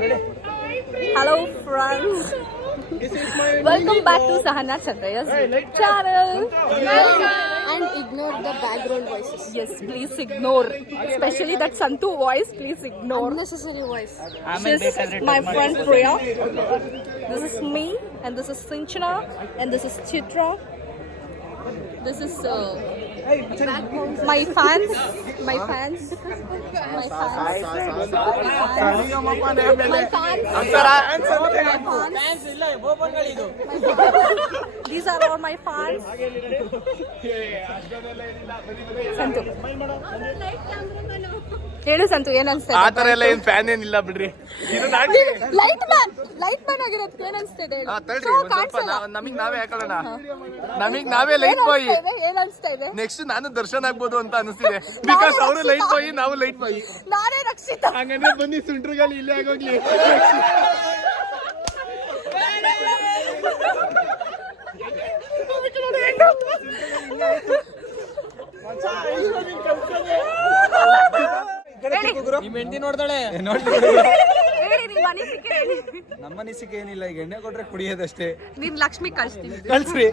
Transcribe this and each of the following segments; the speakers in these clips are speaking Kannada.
Hello friends. Welcome back to Sahana Chandraya's channel. And ignore the background voices. Yes, please ignore. Especially that Santu voice, please ignore. Unnecessary voice. This is my friend Priya. This is me, and this is Sinchana, and this is Chitra. This is my fans. My fans. My fans. My fans. These are all my fans. Santu ಹೇಳು ಸಂತು ಏನ್ ಅನ್ಸ್ತಾ ಆ ತರ ಎಲ್ಲ ಏನ್ ಫ್ಯಾನ್ ಏನಿಲ್ಲ ಬಿಡ್ರಿ. ಲೈಟ್ ಮ್ಯಾನ್ ಆಗಿರೋದಕ್ಕೆ ಏನ್ ಅನ್ಸ್ತಿದೆ ನಮಗ್ ನಾವೇ ಹಾಕೊಳ್ಳೋಣ. ನಮಗ್ ನಾವೇ ಲೈಟ್ ಬಾಯ್. ಏನ್ ಅನ್ಸ್ತಾ ಇದೆ ನೆಕ್ಸ್ಟ್ ನಾನು ದರ್ಶನ್ ಆಗ್ಬೋದು ಅಂತ ಅನಿಸ್ತಿದೆ. ಬಿಕಾಸ್ ಅವರು ಲೈಟ್ ಬಾಯ್, ನಾವು ಲೈಟ್ ಬಾಯ್. ನಾನೇ ರಕ್ಷಿತಾ. ಹಂಗಂದ್ರೆ ಬನ್ನಿ ಸುಂಟ್ರುಗಳು ಇಲ್ಲೇ ಆಗೋಗ್ಲಿ. ನೋಡ್ತಾಳೆ ನಮ್ಮ ಅನಿಸಿಕೆ ಏನಿಲ್ಲ, ಈಗ ಎಣ್ಣೆ ಕೊಟ್ರೆ ಕುಡಿಯೋದಷ್ಟೇ. ನೀನ್ ಲಕ್ಷ್ಮಿ ಕಳ್ಸ್ತೀನಿ. ಕಳ್ಸ್ರಿ.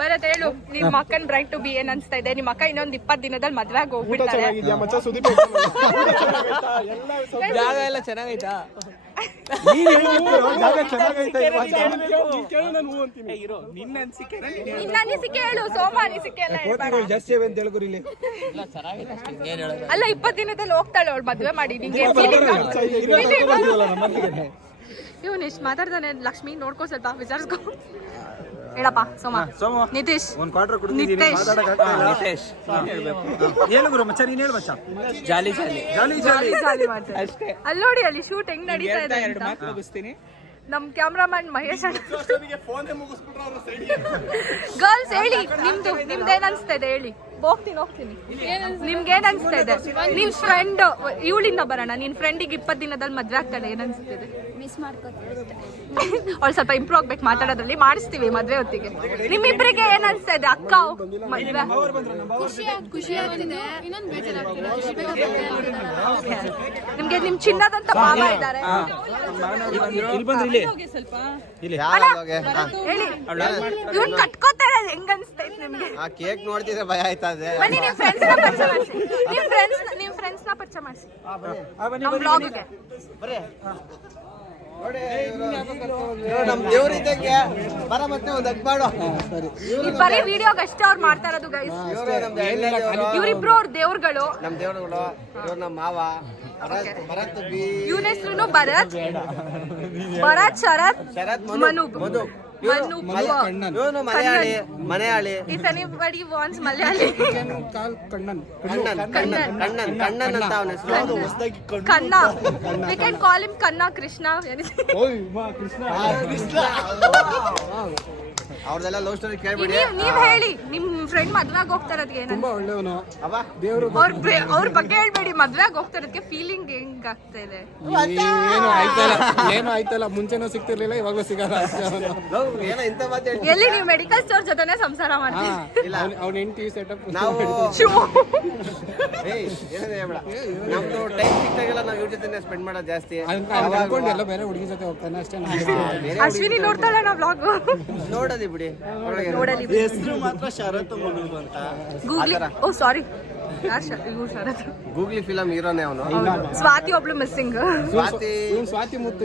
ಬರತ್ ಹೇಳು, ನಿಮ್ ಅಕ್ಕನ್ ಬ್ರೈಟ್ ಟು ಬಿ ಏನ್ ಅನ್ಸ್ತಾ ಇದೆ? ನಿಮ್ ಅಕ್ಕ ಇನ್ನೊಂದ್ 20 ದಿನದಲ್ಲಿ ಮದ್ವೆ ಆಗಿ ಹೋಗ್ಬಿಡ್ತಾರೆ. ಜಾಗ ಎಲ್ಲ ಚೆನ್ನಾಗೈತಾ? ನಿನ್ನ ಅನಿಸಿಕೆ ಹೇಳು, ಸೋಮ ಅನಿಸಿಕೆ ಎಲ್ಲ ಹೇಳ್ಬೇಡ. ಜಾಸ್ತಿ ಅಂತ ಹೇಳ್ಕೊರಿ ಇಲ್ಲಿ. ಅಲ್ಲ 20 ದಿನದಲ್ಲಿ ಹೋಗ್ತಾಳೆ ಅವಳು ಮದ್ವೆ ಮಾಡಿ. ನಿಂಗೆ ಇವನ್ ಇಷ್ಟು ಮಾತಾಡ್ತಾನೆ. ಲಕ್ಷ್ಮಿ ನೋಡ್ಕೋ, ಸ್ವಲ್ಪ ವಿಚಾರಿಸ್ಕೊ. ಹೇಳಪ್ಪ ಸೋಮ. ನಿತೀಶ್ ಒಂದ್ ಕ್ವಾರ್ಟರ್ ಕುಡಿದಿದ್ದೀನಿ, ನಿತೇಶ್ ಹೇಳು ಗುರು ಮಚ್ಚ, ನೀನ್ ಹೇಳು ಮಚ್ಚ. ಜಾಲಿ ಜಾಲಿ ಜಾಲಿ ಮಾಡ್ತಾರೆ ಅಲ್ಲಿ. ನೋಡಿ ಅಲ್ಲಿ ಶೂಟ್ ಹೆಂಗ್ ನಡೀತಾ ಇದೆ ಅಂತ. ಮುಗಿಸ್ತೀನಿ. ನಮ್ ಕ್ಯಾಮ್ರಾಮನ್ ಮಹೇಶ್ ಗರ್ಲ್ಸ್ ಹೇಳಿ, ನಿಮ್ದೇನ್ ಅನ್ಸ್ತಾ ಇದೆ ಹೇಳಿ. ಹೋಗ್ತೀನಿ. ನಿಮ್ಗೆ ಏನ್ ಅನ್ಸ್ತಾ ಇದೆ? ನಿನ್ ಫ್ರೆಂಡ್ ಇವಳಿಂದ ಬರೋಣ. ನಿನ್ ಫ್ರೆಂಡಿಗೆ 20 ದಿನದಲ್ಲಿ ಮದ್ವೆ ಆಗ್ತಾಳೆ, ಏನ್ ಅನ್ಸ್ತಿದೆ? ಮಿಸ್ ಮಾಡ್ಕೊತೀನಿ. ಅವ್ಳು ಸ್ವಲ್ಪ ಇಂಪ್ರೂವ್ ಆಗ್ಬೇಕು ಮಾತಾಡೋದ್ರಲ್ಲಿ. ಮಾಡಿಸ್ತೀವಿ ಮದ್ವೆ ಹೊತ್ತಿಗೆ. ನಿಮ್ಮಿಬ್ರಿಗೆ ಏನ್ ಅನ್ಸ್ತಾ ಇದೆ? ಅಕ್ಕ ಮದ್ವೆ ಖುಷಿ ಆಗ್ತಿದೆ, ಇನ್ನೊಂದು ಬೇಜಾರಾಗ್ತಿದೆ. ನಿಮ್ಗೆ ನಿಮ್ ಚಿನ್ನದಂತ ಮಾವ ಇದ್ದಾರೆ. ಹೇಳಿ, ಇವ್ನ್ ಕಟ್ಕೋತಾರೆ, ಹೆಂಗ್ ಅನ್ಸ್ತೈತೆ ನಿಮ್ಗೆ? ಆ ಕೇಕ್ ನೋಡ್ತಿದ್ರೆ ಭಯ ಆಯ್ತಾ ಇದೆ. ಬನ್ನಿ, ನಿಮ್ ಫ್ರೆಂಡ್ಸ್ ನ ಪರಿಚಯ ಮಾಡಿಸಿ. ನಿಮ್ ಫ್ರೆಂಡ್ಸ್ ನ ಪರಿಚಯ ಮಾಡಿಸಿ ನಮ್ಮ ಬ್ಲಾಗ್ಗೆ. ನಮ್ ದೇವ್ರ ಇದ್ದಂಗೆ ಬರ ಮತ್ತೆ ಒಂದ್ ಅಗ್ ಮಾಡು. ಬರೀ ವಿಡಿಯೋಗೆ ಅಷ್ಟೇ ಅವ್ರು ಮಾಡ್ತಾ ಇರೋದು ಗೈಸ್. ಇವ್ರಿಬ್ರು ಅವ್ರ ದೇವ್ರುಗಳು. ನಮ್ ದೇವ್ರುಗಳು. ಇವ್ರು ನಮ್ಮ ಮಾವ ಭರತ್ ಬಿ. ಇವನ ಹೆಸರು ಭರತ್, ಶರತ್, ಮನೂಬ್. ಇವನು Malayali. If anybody wants Malayali, Kannan ಅಂತ ಅವನ ಹೆಸರು. Kanna. We can call him Kanna Krishna. ಅವ್ರದೆಲ್ಲ ಲವ್ ಸ್ಟೋರಿ ಕೇಳ್ಬಿಡಿ. ನೀವ್ ಹೇಳಿ, ನಿಮ್ ಫ್ರೆಂಡ್ ಮದ್ವೆಗ್ ಹೋಗ್ತಾ ಇರೋದಕ್ಕೆ ತುಂಬಾ ಒಳ್ಳೆಯವನು. ಅವ್ರ ಬಗ್ಗೆ ಹೇಳ್ಬೇಡಿ. ಮದ್ವೆಗ್ ಹೋಗ್ತಾ ಇರೋದಕ್ಕೆ ಫೀಲಿಂಗ್ ಹೆಂಗ್ ಆಗ್ತಾ ಇದೆ? ಏನು ಆಯ್ತಲ್ಲ, ಮುಂಚೆನೂ ಸಿಗ್ತಿರ್ಲಿಲ್ಲ, ಇವಾಗ್ಲೂ ಸಿಗಲ್ಲ. ಏನೋ ಇಂತ ಮಾತು ಎಲ್ಲಿ ನೀವು ಮೆಡಿಕಲ್ ಸ್ಟೋರ್ ಜೊತೆನೆ ಸಂಸಾರ ಮಾಡ್ತೀವಿ. ಅವ್ನ ಹೆಂಡತಿ ಸೆಟಪ್ ನಾವು ನಮ್ದು ಟೈಮ್ ಸಿಕ್ತಾಗೆಲ್ಲ ನಾವು ಇವ್ರ ಜೊತೆ ಸ್ಪೆಂಡ್ ಮಾಡೋದು ಜಾಸ್ತಿ. ಎಲ್ಲ ಬೇರೆ ಹುಡುಗಿ ಜೊತೆ ಹೋಗ್ತಾನೆ ಅಷ್ಟೇ. ಅಶ್ವಿನಿ ನೋಡ್ತಾಳೆ ನಾ ವ್ಲಾಗ್. ನೋಡೋದಿ ಬಿಡಿ. ಹೆಸರು ಮಾತ್ರ ಶರತ್ ಮನೂಬ್ ಅಂತ. ಗೂಗ್ಲಿ. ಓ ಸಾರಿ, ಶರತ್. ಗೂಗ್ಲಿ ಫಿಲಂ ಹೀರೋನೇ ಅವನು. ಸ್ವಾತಿ ಒಬ್ಳು ಮಿಸ್ಸಿಂಗ್. ಸ್ವಾತಿ ಮುತ್ತು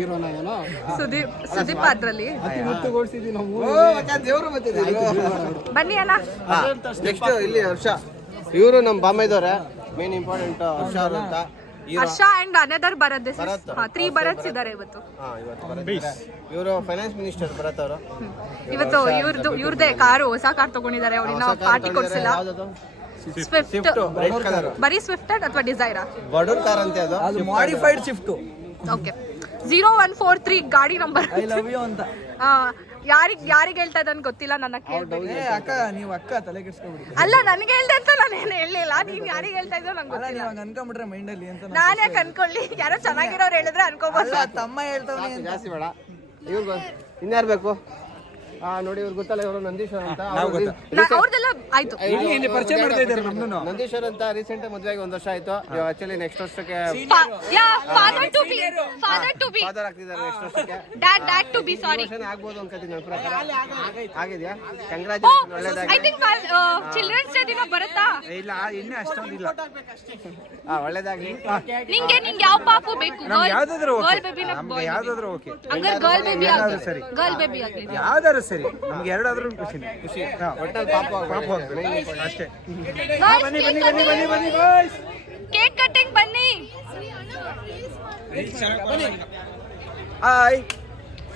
ಹೀರೋನ ಏನೋ. ಸುದೀಪ್ ಅದ್ರಲ್ಲಿ ಅತಿ ಮುತ್ತು ಗೋಡ್ಸಿದ್ವಿ ನಾವು. ದೇವ್ರು ಬನ್ನಿ ಅಣ್ಣ. ನೆಕ್ಸ್ಟ್ ಇಲ್ಲಿ ಹರ್ಷ. ಇವರು ನಮ್ಮ ಬಾಂಬೆದವ್ರೆ. ಮೇನ್ ಇಂಪಾರ್ಟೆಂಟ್ ಹರ್ಷ ಅವರು ಅಂತ. ಹರ್ಷ ಅಂಡ್ ಅನದರ್ ಭರತ್. 3 ಭರತ್ಸ್ ಇದ್ದಾರೆ ಇವತ್ತು. ಇವರು ಫೈನಾನ್ಸ್ ಮಿನಿಸ್ಟರ್ ಭರತ್ ಅವರು. ಇವತ್ತು ಇವ್ರದೇ ಕಾರು, ಹೊಸ ಕಾರ್ ತಗೊಂಡಿದ್ದಾರೆ. ಅವ್ರಿನ್ನ ಪಾರ್ಟಿ ಕೊಡ್ಸಿಲ್ಲ. ಸ್ವಿಫ್ಟ್. ಬರೀ ಸ್ವಿಫ್ಟ್ ಅಥವಾ ಡಿಸೈರಾ? ಬಡೂರ್ ಕಾರ್ ಅಂತ ಅದು. Modified shift. ಓಕೆ. 0143 ಗಾಡಿ ನಂಬರ್. ಐ ಲವ್ ಯು ಅಂತ. ಯಾರಿಗೆ ಹೇಳ್ತಾ ಇದ್ದಾನೆ ಗೊತ್ತಿಲ್ಲ, ನನ್ನ ಕೇಳ್ಬೇಕು. ಅಕ್ಕ, ನೀವು ಅಕ್ಕ ತಲೆ ಕೆಡ್ಸ್ಕೊಬಿಡಿ. ಅಲ್ಲ, ನನಗೆ ಹೇಳ್ದೆ ಅಂತ ನಾನು ಏನು ಹೇಳಲಿಲ್ಲ. ನೀನ್ ಯಾರಿಗೆ ಹೇಳ್ತಾ ಇದ್ದೋ ನಂಗೆ ಗೊತ್ತಿಲ್ಲ. ನೀವು ಅನ್ಕೊಂಡ್ಬಿಟ್ರೆ ಮೈಂಡ್ ಅಲ್ಲಿ ಅಂತ. ನಾನು ಯಾಕೆ ಅನ್ಕೊಳ್ಳಿ? ಯಾರೋ ಚೆನ್ನಾಗಿರೋರು ಹೇಳಿದ್ರೆ ಅನ್ಕೋಬಹುದು. ತಮ್ಮ ಹೇಳ್ತಾವನೆ ಜಾಸ್ತಿ ಬೇಡ. ಇವ್ರು ಇನ್ಯಾರು ಬೇಕು? ನೋಡಿ ಇವ್ರು ಗೊತ್ತಲ್ಲ, ಇವರು ನಂದೀಶ್ವರ್ ಅಂತ. ಅವ್ರದೆಲ್ಲ ಆಯ್ತು. ಪರಿಚಯ ಮಾಡ್ತಾ ಇದ್ದಾರೆ ನಮ್ಮನ್ನು. ನಂದೀಶ್ವರ್ ಅಂತ ರೀಸೆಂಟ್ ಮದುವೆಗೆ 1 ವರ್ಷ ಆಯ್ತು. ಆಕ್ಚುಲಿ ನೆಕ್ಸ್ಟ್ ವರ್ಷಕ್ಕೆ ಫಾದರ್ ಟು ಬಿ ಫಾದರ್ ಆಗ್ತಿದ್ದಾರೆ. ನೆಕ್ಸ್ಟ್ ವರ್ಷಕ್ಕೆ ಡ್ಯಾಡ್ ಟು ಬಿ. ಸಾರಿ, ಆಗ್ಬೋದು ಅನ್ಕೋತೀನಿ ನನ್ನ ಪ್ರಕಾರ. ಆಗಿದ್ಯಾ? ಕಂಗ್ರಾಚುಲೇಷನ್, ಒಳ್ಳೇದಾಗಿ. ಐ ಥಿಂಕ್ ಚಿಲ್ಡ್ರನ್ಸ್ ಡೇ ದಿನ ಬರುತ್ತಾ? ಇಲ್ಲ ಇನ್ನೇ ಅಷ್ಟೊಂದಿಲ್ಲ. ಒಳ್ಳೇದಾಗ್ಲಿ. ನಿಂಗೆ ಯಾವ ಪಾಪು ಬೇಕು? ಯಾವ್ದಾದ್ರು ಗರ್ಲ್ ಬೇಬಿ ನ ಬಾಯ್? ಯಾವ್ದಾದ್ರು ಓಕೆ. ಹಂಗಾರೆ ಗರ್ಲ್ ಬೇಬಿ ಯಾವ್ದಾದ್ರು ಸರಿ. ಗರ್ಲ್ ಬೇಬಿ ಆಗ್ಲಿ. ಯಾವ್ದಾದ್ರು ಸರಿ, ನಮ್ಗೆ ಎರಡಾದ್ರೂ ಖುಷಿ. ಒಟ್ಟಲ್ಲಿ ಪಾಪು ಅಷ್ಟೇ. ಬನ್ನಿ ಬಾಯ್ಸ್. ಕೇಕ್ ಕಟ್ಟಿಂಗ್ ಬನ್ನಿ. ಹಾಯ್.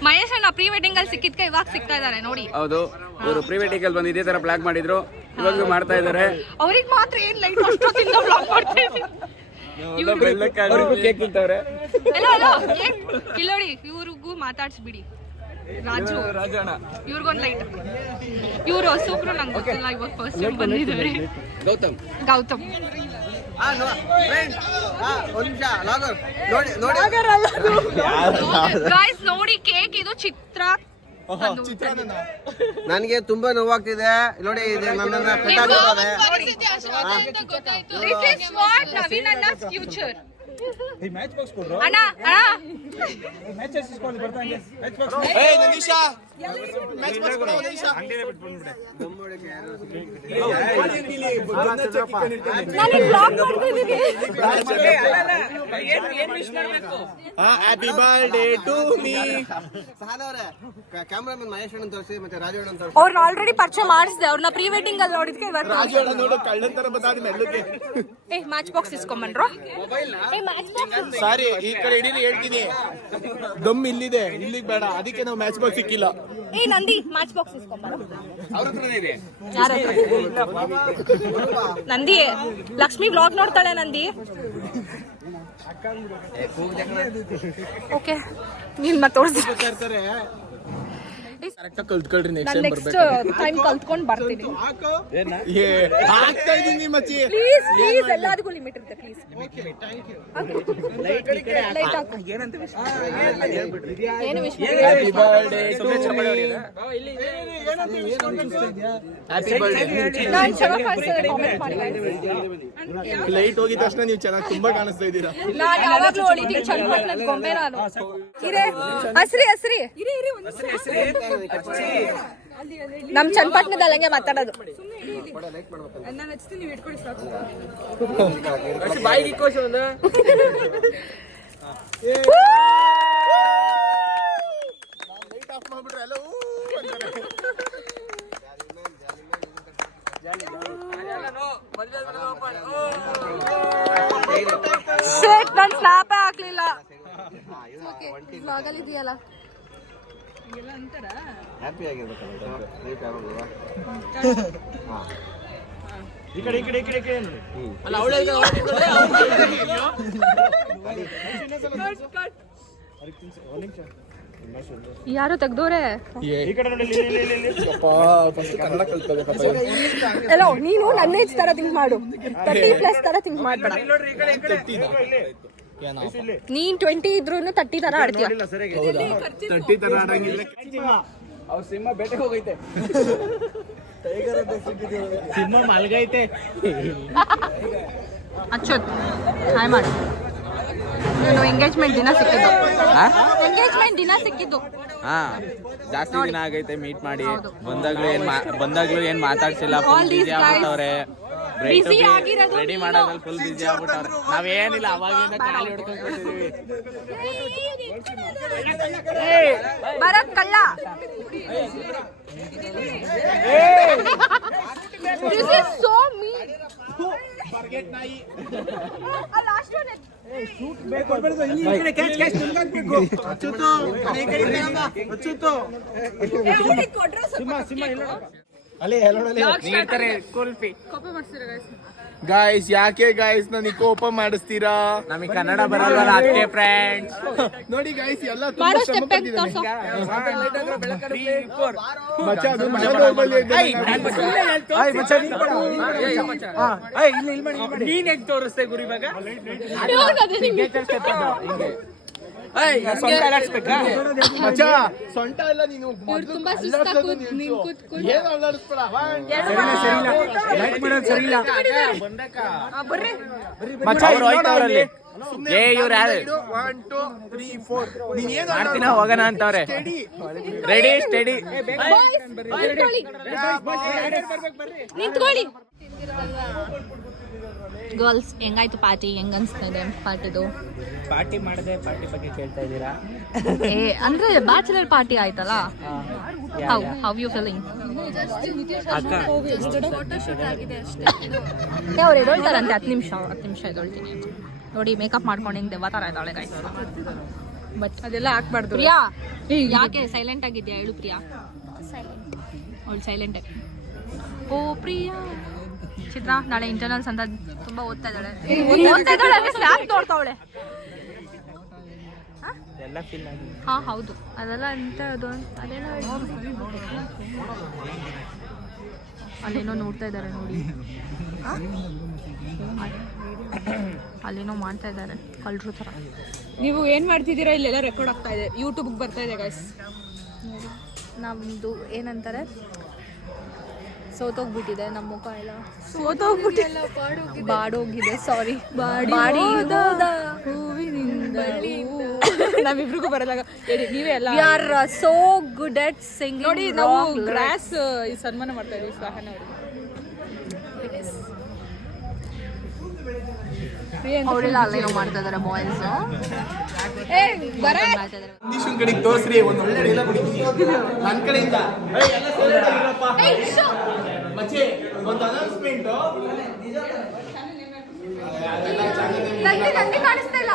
ಮಹೇಶ್ ಅಣ್ಣ ಪ್ರೀ ವೆಡ್ಡಿಂಗ್ ಅಲ್ಲಿ ಸಿಕ್ಕಿದ್ಕೆ ಇವಾಗ ಸಿಗ್ತಾ ಇದಾರೆ ನೋಡಿ. ಹೌದು, ಇವರು ಪ್ರೀ ವೆಡ್ಡಿಂಗ್ ಅಲ್ಲಿ ಬಂದು ಇದೇ ತರ ಪ್ಲಾನ್ ಮಾಡಿದ್ರು, ಇವಾಗ್ಲೂ ಮಾಡ್ತಾ ಇದಾರೆ. ಅವ್ರಿಗೆ ಮಾತ್ರ ಏನ್ ಲೈಟ್ ಅಷ್ಟೊತ್ತಿಂದ ಬ್ಲಾಕ್ ಮಾಡ್ತಾ ಇದ್ದೀನಿ. ಕೇಕ್ ತಿಂತವ್ರೆ. ಹಲೋ ಇಲ್ಲಿ ನೋಡಿ, ಇವ್ರಿಗೂ ಮಾತಾಡ್ಸ್ಬಿಡಿ. ರಾಜಣ್ಣ ಇವ್ರಿಗೊಂದು ಲೈಟ್. ಇವ್ರು ಹೊಸಬ್ರು ನಂಗೆ ಗೊತ್ತಿಲ್ಲ, ಇವಾಗ ಫಸ್ಟ್ ಟೈಮ್ ಬಂದಿದ್ದಾರೆ. ಗೌತಮ್ ಗಾಯ್ಸ್ ನೋಡಿ, ಕೇಕ್ ಇದು ಚಿತ್ರ. ನನಗೆ ತುಂಬಾ ನೋವಾಗ್ತಿದೆ ನೋಡಿ, ಇದು ನನ್ನನ್ನ ಪೆಟ್ಟಾಗ್ತದೆ. This is what ನವೀನ್ ಅಣ್ಣ's future. ಈ ಮ್ಯಾಚ್ ಬಾಕ್ಸ್ ಕೊಡ್ರು. ಅಣ್ಣ ಮ್ಯಾಚಸ್ ಇಸ್ಕೊಂಡು ಬರ್ತಾಂಗೆ ಮ್ಯಾಚ್ ಬಾಕ್ಸ್. ನಾನು ಬ್ಲಾಗ್ ಮಾಡ್ತಿದ್ದೀನಿ. Happy birthday to me. ಸಹದವರೇ, ಕ್ಯಾಮರಾಮನ್ ಮಹೇಶ್ ಅಣ್ಣ ತೋರಿಸಿ, ಮತ್ತೆ ರಾಜಣ್ಣ ತೋರಿಸಿ. ಅವ್ರನ್ನ ಆಲ್ರೆಡಿ ಪರಿಚಯ ಮಾಡಿಸಿದೆ, ಅವ್ರನ್ನ ಪ್ರೀ ವೆಡ್ಡಿಂಗ್ ಅಲ್ಲಿ ನೋಡಿದ್ಕೆ ಮ್ಯಾಚ್ ಬಾಕ್ಸ್ ಇಸ್ಕೊಂಬನ್ರು. ಸಾರಿ, ಈ ಕಡೆ ಹಿಡೀರಿ, ಹೇಳ್ತೀನಿ. ದಮ್ ಇಲ್ಲಿದೆ, ಇಲ್ಲಿಗೆ ಬೇಡ, ಅದಕ್ಕೆ ನಾವು ಮ್ಯಾಚ್ ಬಾಕ್ಸ್ ಸಿಕ್ಕಿಲ್ಲ. ನಂದಿ ಮ್ಯಾಚ್ ಬಾಕ್ಸ್ ಇಸ್ಕೊಂಬರು. ಅವ್ರ ಹತ್ರನೇ ಇದೆ. ನಂದಿ ಲಕ್ಷ್ಮಿ ಬ್ಲಾಗ್ ನೋಡ್ತಾಳೆ. ನಂದಿ ಓಕೆ, ನೀನ್ ಮತ್ತೆ ತೋರಿಸ್ತಾರೆ. ಕಲ್ತ್ಕೊಳ್ರಿ, ನೆಕ್ಸ್ಟ್ ಟೈಮ್ ಕಲ್ತ್ಕೊಂಡ್ ಬರ್ತೀನಿ. ಆಗ್ತಾ ಇದೀನಿ ಮಚ್ಚಿ. ಪ್ಲೀಸ್ ಎಲ್ಲದಕ್ಕೂ ಲಿಮಿಟ್ ಇರುತ್ತೆ. ಪ್ಲೀಸ್ ಲೈಟ್ ಹಾಕು. ಏನು ವಿಶ್ ಹ್ಯಾಪಿ ಬರ್ತ್ಡೇ ಟು ನಾನು ಚೆನ್ನಾಗಿ ಕಾಣಿಸ್ತಿದೆ, ಕಾಮೆಂಟ್ ಮಾಡಿ. ಲೈಟ್ ಹೋಗಿದ ತಕ್ಷಣ ನೀವು ಚೆನ್ನಾಗಿ ತುಂಬಾ ಕಾಣಿಸ್ತಾ ಇದ್ದೀರಾ. ನಾನು ಯಾವಾಗ್ಲೂ ಹೊಡಿತೀನಿ ಚನ್ನಪಟ್ಟಣದ ಗೊಂಬೆ. ನಾನು ಹಸ್ರಿ ನಮ್ ಚನ್ನಪಟ್ಟಣದಲ್ಲಿ ಹಂಗೆ ಮಾತಾಡೋದು. ನನ್ ಸ್ನಾಪೇ ಹಾಕ್ಲಿಲ್ಲ. ಇದೆಯಲ್ಲ ಹ್ಯಾಪಿ ಆಗಿರ್ಬೇಕಲ್ಲ. ಈ ಕಡೆ ಯಾರು ತೆಗ್ದೋರೆ? ಈ ಕಡೆ ನೋಡಿ. ಫಸ್ಟ್ ಕನ್ನಡ ಕಲ್ತ್ಕೋಬೇಕಪ್ಪ. ಎಲ್ಲ ನೀನು ನನ್ನ ಏಜ್ ತರ ಥಿಂಕ್ ಮಾಡು, 30+ ತರ ಥಿಂಕ್ ಮಾಡ್ಬೇಡ. ನೀನ್ 20 ಇದ್ರೂ 30 ತರ ಆಡ್ತೀಯ. 30 ತರ ಆಡಂಗಿಲ್ಲ. ಅವ್ರ ಸಿಂಹ ಬೇಟೆಗೆ ಹೋಗೈತೆ. ಸಿಂಹ ಮಲ್ಗೈತೆ. ಅಚ್ಚೋತ್ ಹಾಯ್ ಮಾಡಿ. ನೀನು ಎಂಗೇಜ್ಮೆಂಟ್ ದಿನ ಸಿಕ್ಕಿದ್ದು. ಹಾ, ಜಾಸ್ತಿ ದಿನ ಆಗೈತೆ ಮೀಟ್ ಮಾಡಿ. ಬಂದಾಗ್ಲೂ ಏನ್ ಮಾತಾಡ್ಸಿಲ್ಲ, ಫುಲ್ ಬಿಸಿ ಆಗ್ಬಿಟ್ಟವ್ರೆ. ರೆಡಿ ಮಾಡೋದ್ರಲ್ಲಿ ಫುಲ್ ಬಿಸಿ ಆಗ್ಬಿಟ್ಟವ್ರೆ. ನಾವೇನಿಲ್ಲ, ಅವಾಗಿಂದ ಕಾಲಿ ಹಿಡ್ಕೊಂಡು ಕೂತಿದೀವಿ. ಬರತ್ ಕಳ್ಳ. This is so mean. Last one. Guys, ಯಾಕೆ ಗಾಯ್ಸ್ ನನಗೆ ಕೋಪ ಮಾಡಿಸ್ತೀರಾ? ನಮಗೆ ಕನ್ನಡ ಬರಲ್ಲ ಅದಕ್ಕೆ ಫ್ರೆಂಡ್ಸ್. ನೋಡಿ ಗಾಯ್ಸ್, ಎಲ್ಲ ಮಾಡೋ ತುಂಬಾ ಶ್ರಮ ಸ್ಟೆಪ್ ಪಟ್ಟಿದ್ದೀನಿ. ಮಚ್ಚ, ಅದು ನೀನ್ ಹೆಂಗ್ ತೋರಿಸ್ತೆ ಗುರು ಇವಾಗ? ಸೊಂಟ ಅಲ್ಲಾಡ್ಸ್ಬೇಕಾ ಮಚ್ಚ ಸೊಂಟ ಎಲ್ಲ ನೀನು ತುಂಬಾ ಸುಸ್ತಾಗಿ ಕೂತ್ಕೊಂಡು ಏನು ಅಲ್ಲಾಡಿಸ್ಬೇಡ ಲೈಕ್ ಮಾಡೋದು ಸರಿ ಇಲ್ಲ ಬರ್ರಿ ಮಚ್ಚ ಅವ್ರು ಹೋಯ್ತವ್ರಲ್ಲಿ ಏ ಇವ್ರು ಯಾರು 1 2 3 4 ನೀನ್ ಏನು ಮಾಡ್ತೀನ ಹೋಗೋಣ ಅಂತವ್ರೆ ರೆಡಿ ಸ್ಟಡಿ ನಿಂತ್ಕೊಳ್ಳಿ ಗರ್ಲ್ಸ್ ಹೆಂಗಾಯ್ತು ಪಾರ್ಟಿ ಹೆಂಗ್ ಅನ್ಸ್ತದೆ ಪಾರ್ಟಿದು ಪಾರ್ಟಿ ಮಾಡದೆ ಪಾರ್ಟಿ ಬಗ್ಗೆ ಕೇಳ್ತಾ ಇದ್ದೀರಾ ಏ ಅಂದ್ರೆ ಬ್ಯಾಚುಲರ್ ಪಾರ್ಟಿ ಆಯ್ತಲ್ಲ ಹೌ ಯು ಫೀಲಿಂಗ್ ಫೋಟೋಶೂಟ್ ಆಗಿದೆ ಅಷ್ಟೇ. ಅವ್ರು ಎದೊಳ್ತಾರಂತೆ 10 ನಿಮಿಷ ಎದೊಳ್ತೀನಿ ನೋಡಿ ಮೇಕಪ್ ಮಾಡ್ಕೊಂಡು ಹಿಂಗೆ ದೆವ್ವ ಥರ ಇದ್ದಾಳೆ ಗೈಸ್ ಬಟ್ ಅದೆಲ್ಲ ಹಾಕ್ಬಾರ್ದು ಪ್ರಿಯಾ ಯಾಕೆ ಸೈಲೆಂಟ್ ಆಗಿದ್ಯಾ ಹೇಳು ಪ್ರಿಯಾ ಅವಳು ಸೈಲೆಂಟ್ ಆಗಿ ಓ ಪ್ರಿಯಾ ಚಿತ್ರ ನಾಳೆ ಇಂಟರ್ನಲ್ಸ್ ಅಂತ ತುಂಬಾ ಓದ್ತಾ ಇದ್ದಾಳೆ ಸ್ನ್ಯಾಪ್ ನೋಡ್ತಾವಳೆ ಎಲ್ಲ ಫೀಲ್ ಆಗಿ ಹಾ ಹೌದು ಅದೆಲ್ಲ ಅಂತ ಅದು ಅದೇನೋ ಅಲ್ಲೇನೋ ನೋಡ್ತಾ ಇದ್ದಾರೆ ನೋಡಿ ಅಲ್ಲೇನೋ ಮಾಡ್ತಾ ಇದ್ದಾರೆ ಕಳ್ರು ಥರ. ನೀವು ಏನ್ ಮಾಡ್ತಿದ್ದೀರಾ? ಇಲ್ಲೆಲ್ಲ ರೆಕಾರ್ಡ್ ಆಗ್ತಾ ಇದೆ, ಯೂಟ್ಯೂಬ್ ಬರ್ತಾ ಇದೆ ಗೈಸ್. ನಮ್ದು ಏನಂತಾರೆ ಸೋತೋಗ್ಬಿಟ್ಟಿದೆ ನಮ್ಮ ಮುಖ ಎಲ್ಲ ಬಾಡೋಗಿದೆ ಸಾರಿ ಬಾಡಿ ನಮ್ಮಿಬ್ರಿಗೂ ಬರಲ್ಲ, ನೀವೇ ಎಲ್ಲ we are so good at singing. ನೋಡಿ ನಾವು ಗ್ರಾಸ್ ಈ ಸನ್ಮಾನ ಮಾಡ್ತಾ ಇದೀವಿ ಸಾಹನ ಅವರೆಲ್ಲ ಅಲ್ಲೇನೋ ಮಾಡ್ತಾ ಇದಾರೆ ಬಾಯ್ಸ್. ನಿಶುನ್ ಕಡೆಗೆ ತೋರಿಸ್ರಿ ಒಂದು ಒಳ್ಳೆ ಡೈಲಾಗ್ ಹೊಡಿತೀನಿ ನನ್ನ ಕಡೆಯಿಂದ. ಮಚ್ಚೆ ಒಂದು ಅನೌನ್ಸ್ಮೆಂಟ್ ಕಾಣಿಸ್ತಾ ಇಲ್ಲ